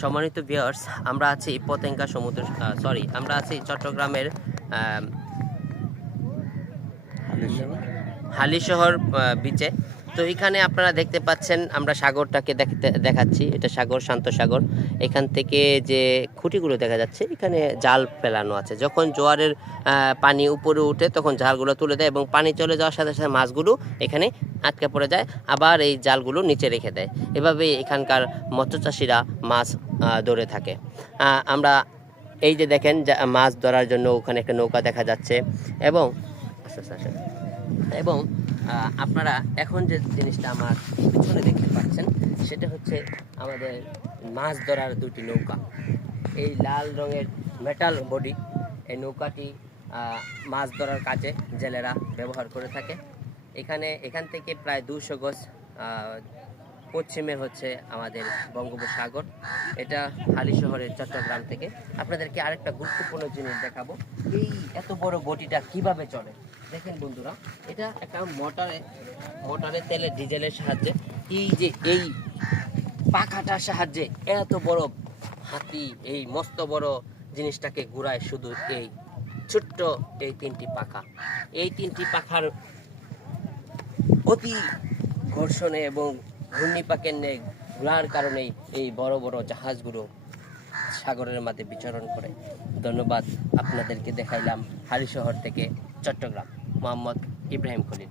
সম্মানিত ভিউয়ার্স, আমরা আছি পতেঙ্গা সমুদ্র আমরা আছি চট্টগ্রামের হালিশহর বিচে। তো এখানে আপনারা দেখতে পাচ্ছেন আমরা সাগরটাকে দেখাচ্ছি। এটা সাগর, শান্ত সাগর। এখান থেকে যে খুঁটিগুলো দেখা যাচ্ছে, এখানে জাল ফেলানো আছে। যখন জোয়ারের পানি উপরে উঠে তখন জালগুলো তুলে দেয় এবং পানি চলে যাওয়ার সাথে সাথে মাছগুলো এখানে আটকে পড়ে যায়, আবার এই জালগুলো নিচে রেখে দেয়। এভাবে এখানকার মৎস্যচাষীরা মাছ ধরে থাকে। আমরা এই যে দেখেন মাছ ধরার জন্য ওখানে একটা নৌকা দেখা যাচ্ছে এবং এবং আপনারা এখন যে জিনিসটা আমার পিছনে দেখতে পাচ্ছেন সেটা হচ্ছে আমাদের মাছ ধরার দুটি নৌকা। এই লাল রঙের মেটাল বডি এই নৌকাটি মাছ ধরার কাজে জেলেরা ব্যবহার করে থাকে। এখান থেকে প্রায় 200 গজ পশ্চিমে হচ্ছে আমাদের বঙ্গোপসাগর। এটা হালিশহরের চট্টগ্রাম থেকে। আপনাদেরকে আরেকটা গুরুত্বপূর্ণ জিনিস দেখাবো। এই এত বড় বডিটা কিভাবে চলে দেখেন বন্ধুরা। এটা একটা মোটরে তেলের ডিজেলের সাহায্যে এই পাখাটার সাহায্যে এত বড় হাতি এই মস্ত বড় জিনিসটাকে ঘুরায় শুধু এই ছোট্ট এই 3টি পাখা। এই 3টি পাখার অতি ঘর্ষণে এবং ঘূর্ণিপাকের ঘোরার কারণেই এই বড় বড় জাহাজগুলো সাগরের মাঝে বিচরণ করে। ধন্যবাদ। আপনাদেরকে দেখাইলাম হালিশহর থেকে চট্টগ্রাম। মোহাম্মদ ইব্রাহিম খলিল।